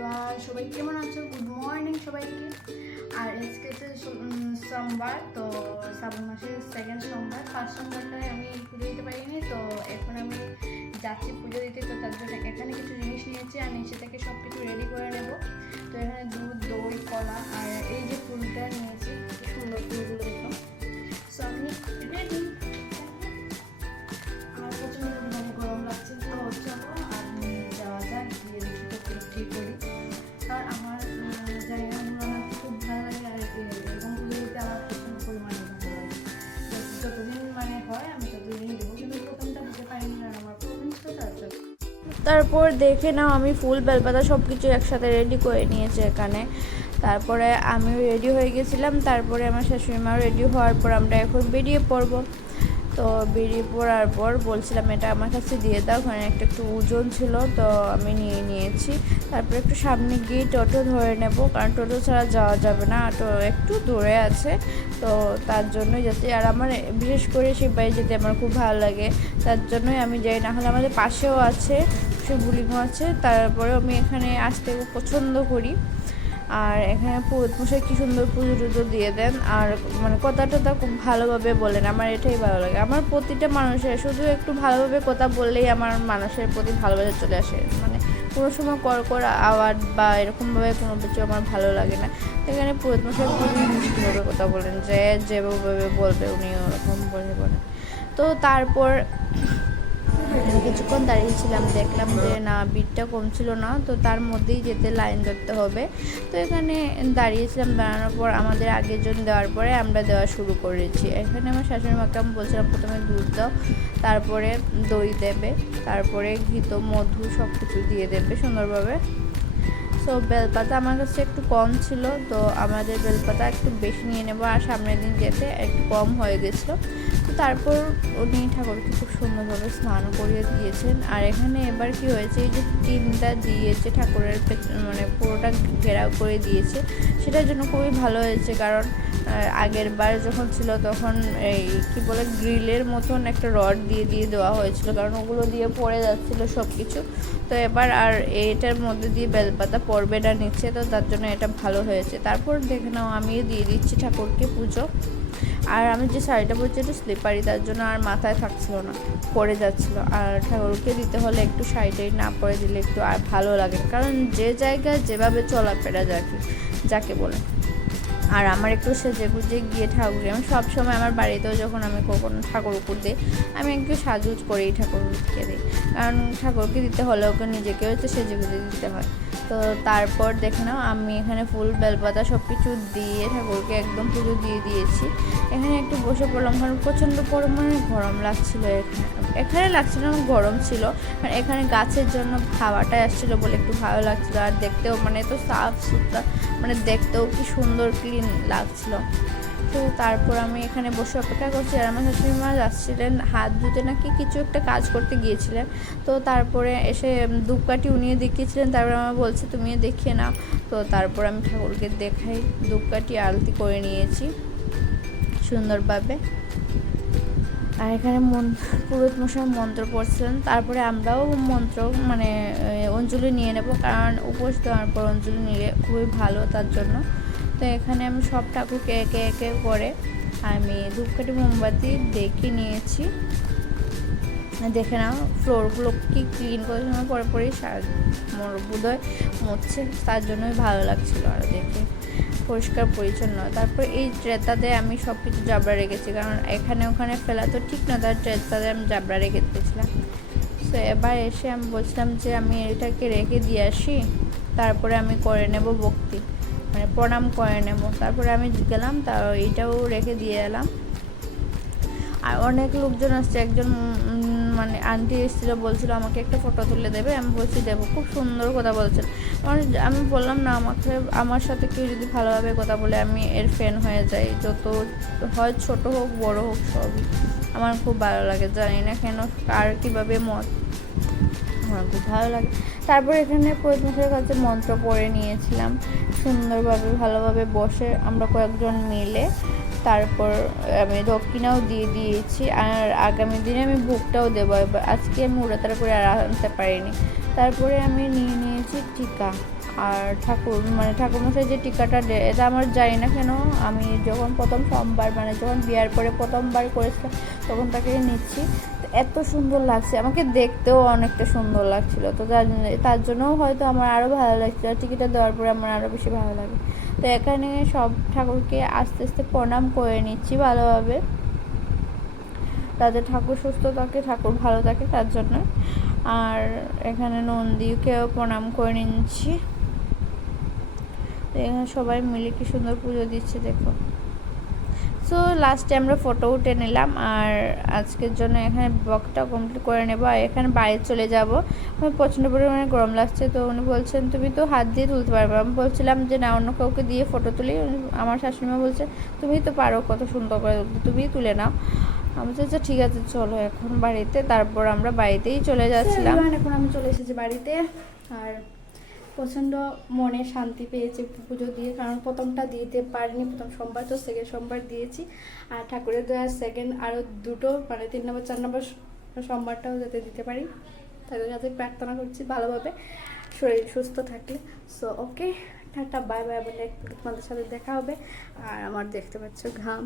Everyone সবাই কেমন আছো? গুড মর্নিং সবাইকে। আর আজকে হচ্ছে সোমবার, তো শ্রাবণ মাসের সেকেন্ড সোমবার। ফার্স্ট সোমবারটায় আমি পুজো দিতে পারিনি, তো এখন আমি যাচ্ছি পুজো দিতে। তো তার জন্য এখানে কিছু জিনিস নিয়েছি, আর নিচে থেকে সব কিছু রেডি করে নেব। তো এখানে দুধ, দই, কলা, আর এই যে ফুলটা নিয়েছি তারপর দেখে নাও, আমি ফুল বেলপাতা সব কিছু একসাথে রেডি করে নিয়েছি এখানে। তারপরে আমিও রেডি হয়ে গেছিলাম, তারপরে আমার শাশুড়ি মাও রেডি হওয়ার পর আমরা এখন বেরিয়ে পড়ব। তো বেরিয়ে পড়ার পর বলছিলাম, এটা আমার কাছে দিয়ে দাও। ওখানে একটা একটু ওজন ছিল, তো আমি নিয়ে নিয়েছি। তারপরে একটু সামনে গিয়ে টোটো ধরে নেব, কারণ টোটো ছাড়া যাওয়া যাবে না, তো একটু দূরে আছে। তো তার জন্যই যাতে, আর আমার বিশেষ করে সেই বাড়ি যেতে আমার খুব ভালো লাগে। তার জন্যই আমি যাই, না হলে আমাদের পাশেও আছে শিবলিঙ্গ আছে তারপরেও আমি এখানে আসতে পছন্দ করি। আর এখানে পুরোহিত মশাই কি সুন্দর পুজো টুজো দিয়ে দেন। আর মানে কথা টথা খুব ভালোভাবে বলেন, আমার এটাই ভালো লাগে। আমার প্রতিটা মানুষের শুধু একটু ভালোভাবে কথা বললেই আমার মানুষের প্রতি ভালোবাসা চলে আসে। মানে কোনো সময় কর আওয়াজ বা এরকমভাবে কোনো কিছু আমার ভালো লাগে না। এখানে পুরোহিত মশাই খুবই মিষ্টিভাবে কথা বলেন, যে যেভাবে বলবে উনি ওরকম বলে বলেন। তো তারপর কিছুক্ষণ দাঁড়িয়েছিলাম, দেখলাম যে না বিটটা কমছিল না, তো তার মধ্যেই যেতে লাইন ধরতে হবে। তো এখানে দাঁড়িয়েছিলাম, দাঁড়ানোর পর আমাদের আগের জন দেওয়ার পরে আমরা দেওয়া শুরু করেছি। এখানে আমার শাশুড়ি মাকে আমি বলছিলাম, প্রথমে দুধ দাও, তারপরে দই দেবে, তারপরে ঘিত, মধু সব কিছু দিয়ে দেবে সুন্দরভাবে। সো বেলপাতা আমার কাছে একটু কম ছিল, তো আমাদের বেলপাতা একটু বেশি নিয়ে নেব আর সামনের দিন যেতে একটু কম হয়ে গেছিল। তো তারপর উনি ঠাকুরকে খুব সুন্দরভাবে স্নান করিয়ে দিয়েছেন। আর এখানে এবার কি হয়েছে, এই যে টিনটা দিয়েছে ঠাকুরের মানে পুরোটা ঘেরাও করে দিয়েছে, সেটার জন্য খুবই ভালো হয়েছে। কারণ আগের বার যখন ছিল তখন এই, কি বলে, গ্রিলের মতন একটা রড দিয়ে দিয়ে দেওয়া হয়েছিল। কারণ ওগুলো দিয়ে পড়ে যাচ্ছিল সব কিছু তো এবার আর এটার মধ্যে দিয়ে বেলপাতা পড়বে না নিচ্ছে, তো তার জন্য এটা ভালো হয়েছে। তারপর দেখে নাও, আমিও দিয়ে দিচ্ছি ঠাকুরকে পুজো। আর আমি যে শাড়িটা পরছি একটু স্লিপারি তার জন্য আর মাথায় থাকছিল না, পড়ে যাচ্ছিল। আর ঠাকুরকে দিতে হলে একটু শাড়িটাই না পরে দিলে একটু আর ভালো লাগে। কারণ যে জায়গায় যেভাবে চলাফেরা যাকে যাকে বলে। আর আমার একটু সেজে গুজে গিয়ে ঠাকুর আমি সবসময় আমার বাড়িতেও যখন আমি কখনো ঠাকুর উপর দিই, আমি একটু সাজুজ করেই ঠাকুরকে দিই। কারণ ঠাকুরকে দিতে হলে ওকে নিজেকেও তো সেজে গুজে দিতে হয়। তো তারপর দেখে নাও, আমি এখানে ফুল, বেলপাতা সব কিছু দিয়ে ঠাকুরকে একদম পুজো দিয়ে দিয়েছি। এখানে একটু বসে পড়লাম, কারণ প্রচণ্ড পরিমাণে গরম লাগছিল এখানে। এখানে লাগছিল না, গরম ছিল আর এখানে গাছের জন্য হাওয়াটা আসছিল বলে একটু ভালো লাগছিল, আর দেখতেও মানে তো সাফ সুতরা মানে দেখতেও কি সুন্দর, ক্লিন লাগছিল। তো তারপর আমি এখানে বসে অপেক্ষা করছি আর আমার শাশুড়ি মা যাচ্ছিলেন, হাত ধুতে নাকি কিছু একটা কাজ করতে গিয়েছিলেন। তো তারপরে এসে ধূপকাঠি উনিও দেখিয়েছিলেন, তারপরে আমার বলছে, তুমিও দেখিয়ে নাও। তো তারপর আমি ঠাকুরকে দেখাই, ধূপকাঠি আলতি করে নিয়েছি সুন্দরভাবে। আর এখানে মন, পুরোহিত মশাই মন্ত্র পড়ছিলেন। তারপরে আমরাও মন্ত্র মানে অঞ্জলি নিয়ে নেব, কারণ উপোস দেওয়ার পর অঞ্জলি নিলে খুবই ভালো তার জন্য। তো এখানে আমি সব ঠাকুরকে একে একে করে আমি ধূপকাঠি, মোমবাতি দেখে নিয়েছি। দেখে নাও, ফ্লোরগুলো কি ক্লিন করে সময় পরে সার মোর বোধহয় মুছছে তার জন্যই ভালো লাগছিল আর দেখে। পরিষ্কার, পরিচ্ছন্ন। তারপর এই ট্রেতাতে আমি সব কিছু জাবড়া রেখেছি, কারণ এখানে ওখানে ফেলা তো ঠিক না, তার ট্রেতাতে আমি জাবড়া রেখে দিয়েছিলাম। তো এবার এসে আমি বলছিলাম যে আমি এটাকে রেখে দিয়ে আসি, তারপরে আমি করে নেব ভক্তি মানে প্রণাম করে নেব। তারপরে আমি গেলাম, তা এইটাও রেখে দিয়ে এলাম। আর অনেক লোকজন আসছে, একজন মানে আন্টি এসেছিল, বলছিল আমাকে একটা ফটো তুলে দেবে। আমি বলছি, দেবো। খুব সুন্দর কথা বলছেন। আমার আমি বললাম, না, আমাকে, আমার সাথে কেউ যদি ভালোভাবে কথা বলে, আমি এর ফ্যান হয়ে যাই। যত হয় ছোট হোক, বড় হোক, সবই। আমার খুব ভালো লাগে, জানি না কেন, কার কীভাবে মত খুব ভালো লাগে। তারপর এখানে পরিবেশের কাছে মন্ত্র পড়ে নিয়েছিলাম। সুন্দরভাবে, ভালোভাবে বসে আমরা কয়েকজন মিলে তারপর আমি দক্ষিণাও দিয়ে দিয়েছি। আর আগামী দিনে আমি বুকটাও দেবো। এবার আজকে আমি উড়াতাড়া করে আর আনতে পারিনি। তারপরে আমি নিয়ে নিয়েছি টিকা। আর ঠাকুর মানে ঠাকুরমশাই যে টিকাটা এটা আমার জানি না কেন, আমি যখন প্রথম সোমবার মানে যখন বিয়ার পরে প্রথমবার করেছিলাম তখন তাকে নিচ্ছি। এত সুন্দর লাগছে, আমাকে দেখতেও অনেকটা সুন্দর লাগছিল। তো তার জন্য- তার জন্যও হয়তো আমার আরও ভালো লাগছিল টিকিটটা দেওয়ার পরে আমার আরও বেশি ভালো লাগে। তো এখানে সব ঠাকুরকে আস্তে আস্তে প্রণাম করে নিচ্ছি ভালোভাবে। তাদের ঠাকুর সুস্থ থাকে, ঠাকুর ভালো থাকে তার জন্য। আর এখানে নন্দীকেও প্রণাম করে নিচ্ছি। তো এখানে সবাই মিলে কি সুন্দর পুজো দিচ্ছে, দেখো। সো লাস্টে আমরা ফটো উঠে নিলাম আর আজকের জন্য এখানে ব্লগটা কমপ্লিট করে নেব। আর এখানে বাইরে চলে যাব। আমার প্রচণ্ড পরিমাণে গরম লাগছে, তো উনি বলছেন, তুমি তো হাত দিয়ে তুলতে পারবে। আমি বলছিলাম যে, না, অন্য কাউকে দিয়ে ফটো তুলি। আমার শাশুড়িমা বলছে, তুমি তো পারো কত সুন্দর করে তুলতে, তুমিই তুলে নাও। আমি বলছি আচ্ছা ঠিক আছে, চলো এখন বাড়িতে। তারপর আমরা বাড়িতেই চলে যাচ্ছিলাম। এখন আমি চলে এসেছি বাড়িতে। আর প্রচণ্ড মনে শান্তি পেয়েছি পুজো দিয়ে, কারণ প্রথমটা দিতে পারিনি, প্রথম সোমবার তো সেকেন্ড সোমবার দিয়েছি। আর ঠাকুরের দয়া সেকেন্ড আরও দুটো মানে তিন নম্বর, চার নম্বর সোমবারটাও যাতে দিতে পারি। তাদের কাছে প্রার্থনা করছি ভালোভাবে, শরীর সুস্থ থাকলে। So okay tata bye bye বলে তোমাদের সাথে দেখা হবে। আর আমার দেখতে পাচ্ছ ঘাম।